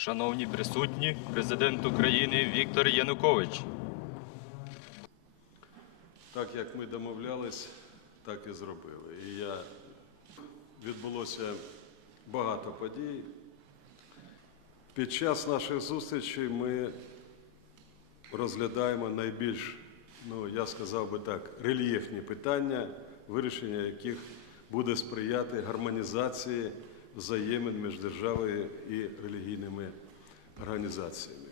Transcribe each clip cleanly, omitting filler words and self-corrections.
Шановні присутні, президент України Віктор Янукович. Так, як ми домовлялись, так і зробили. Відбулося багато подій. Під час наших зустрічей ми розглядаємо найбільш, я сказав би так, рельєфні питання, вирішення яких буде сприяти гармонізації взаємин між державою і релігійними організаціями.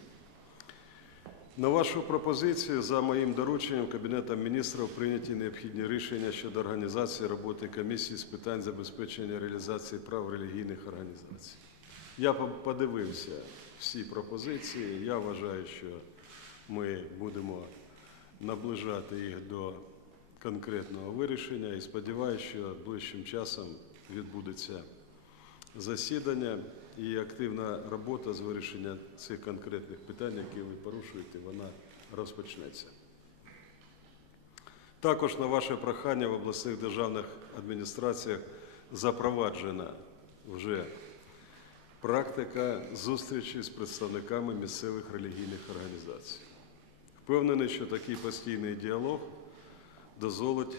На вашу пропозицію, за моїм дорученням, Кабінетом міністрів прийняті необхідні рішення щодо організації роботи комісії з питань забезпечення реалізації прав релігійних організацій. Я подивився всі пропозиції, я вважаю, що ми будемо наближати їх до конкретного вирішення і сподіваюся, що ближчим часом відбудеться засідання і активна робота з вирішення цих конкретних питань, які ви порушуєте, вона розпочнеться. Також на ваше прохання в обласних державних адміністраціях запроваджена вже практика зустрічі з представниками місцевих релігійних організацій. Впевнений, що такий постійний діалог дозволить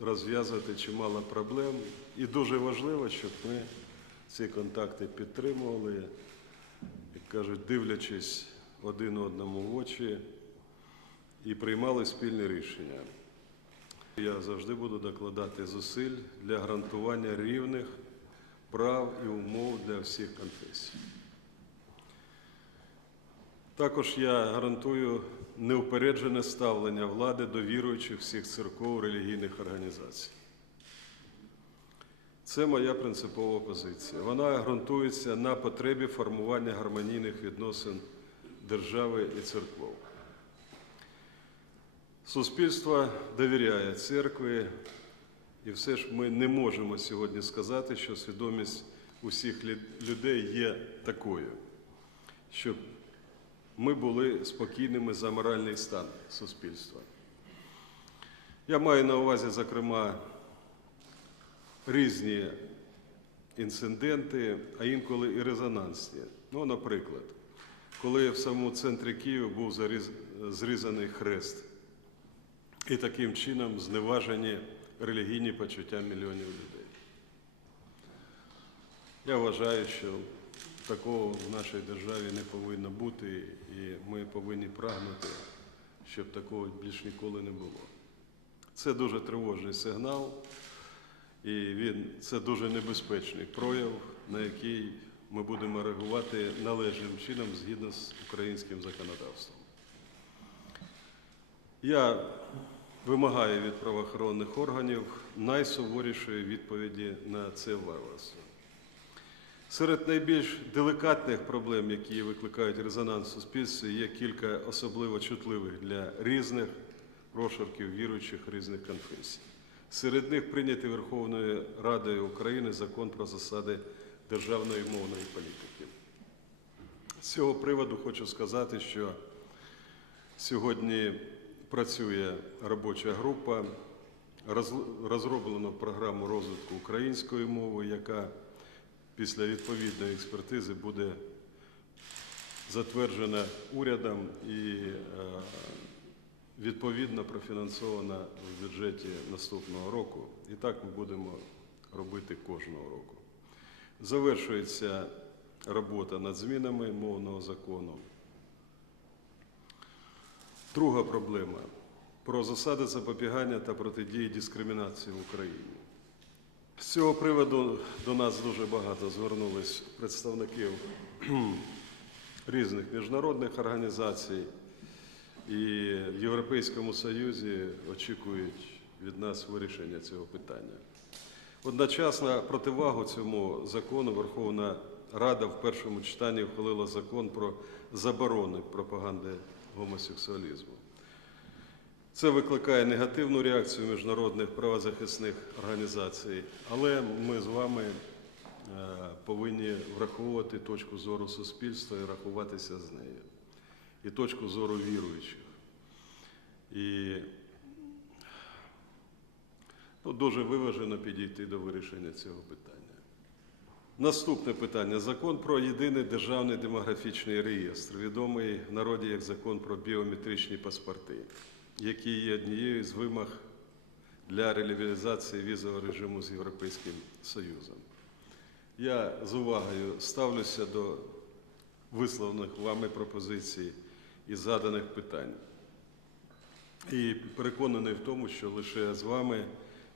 розв'язати чимало проблем. І дуже важливо, щоб ми ці контакти підтримували, як кажуть, дивлячись один одному в очі і приймали спільні рішення. Я завжди буду докладати зусиль для гарантування рівних прав і умов для всіх конфесій. Також я гарантую неупереджене ставлення влади до віруючих всіх церков релігійних організацій. Це моя принципова позиція. Вона ґрунтується на потребі формування гармонійних відносин держави і церков. Суспільство довіряє церкві, і все ж ми не можемо сьогодні сказати, що свідомість усіх людей є такою, щоб ми були спокійними за моральний стан суспільства. Я маю на увазі, зокрема, різні інциденти, а інколи і резонансні. Наприклад, коли в самому центрі Києва був зрізаний хрест, і таким чином зневажені релігійні почуття мільйонів людей. Я вважаю, що такого в нашій державі не повинно бути, і ми повинні прагнути, щоб такого більш ніколи не було. Це дуже тривожний сигнал, і це дуже небезпечний прояв, на який ми будемо реагувати належним чином згідно з українським законодавством. Я вимагаю від правоохоронних органів найсуворішої відповіді на це варварство. Серед найбільш делікатних проблем, які викликають резонанс в суспільстві, є кілька особливо чутливих для різних прошарків віруючих різних конфесій. Серед них прийнятий Верховною Радою України Закон про засади державної мовної політики. З цього приводу хочу сказати, що сьогодні працює робоча група, розроблено програму розвитку української мови, яка після відповідної експертизи буде затверджена урядом і відповідно профінансована в бюджеті наступного року. І так ми будемо робити кожного року. Завершується робота над змінами мовного закону. Друга проблема – про засади запобігання та протидії дискримінації в Україні. З цього приводу до нас дуже багато звернулись представників різних міжнародних організацій, і в Європейському Союзі очікують від нас вирішення цього питання. Одночасно противагу цьому закону Верховна Рада в першому читанні ухвалила закон про заборону пропаганди гомосексуалізму. Це викликає негативну реакцію міжнародних правозахисних організацій, але ми з вами повинні враховувати точку зору суспільства і рахуватися з нею, і точку зору віруючих. І дуже виважено підійти до вирішення цього питання. Наступне питання. Закон про єдиний державний демографічний реєстр, відомий в народі як закон про біометричні паспорти, який є однією з вимог для реалізації візового режиму з Європейським Союзом. Я з увагою ставлюся до висловлених вами пропозицій і заданих питань. І переконаний в тому, що лише з вами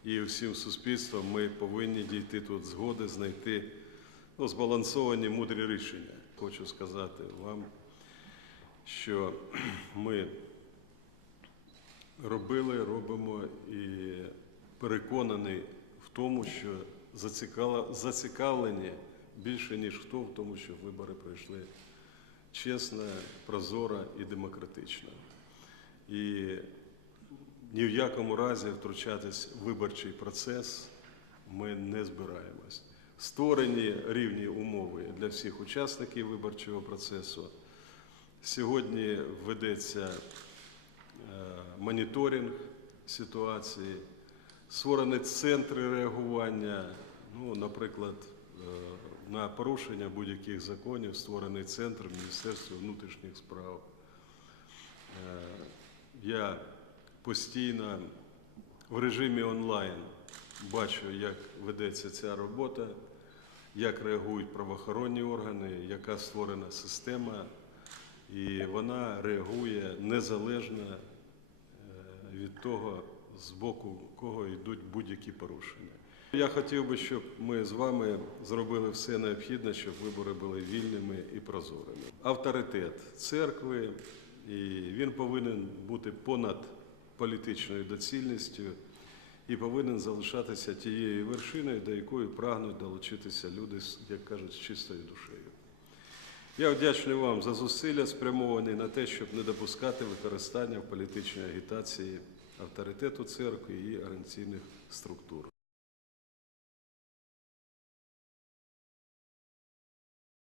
і всім суспільством ми повинні дійти тут згоди, знайти збалансовані, мудрі рішення. Хочу сказати вам, що ми робимо і переконані в тому, що зацікавлені більше, ніж хто, в тому, щоб вибори пройшли чесно, прозоро і демократично. І ні в якому разі втручатись в виборчий процес ми не збираємось. Створені рівні умови для всіх учасників виборчого процесу. Сьогодні ведеться моніторинг ситуації, створені центри реагування, наприклад, на порушення будь-яких законів створений центр Міністерства внутрішніх справ. Я постійно в режимі онлайн бачу, як ведеться ця робота, як реагують правоохоронні органи, яка створена система, і вона реагує незалежно від того, з боку кого йдуть будь-які порушення. Я хотів би, щоб ми з вами зробили все необхідне, щоб вибори були вільними і прозорими. Авторитет церкви, і він повинен бути понад політичною доцільністю і повинен залишатися тією вершиною, до якої прагнуть долучитися люди, як кажуть, з чистою душею. Я вдячний вам за зусилля, спрямовані на те, щоб не допускати використання в політичній агітації авторитету церкви і організаційних структур.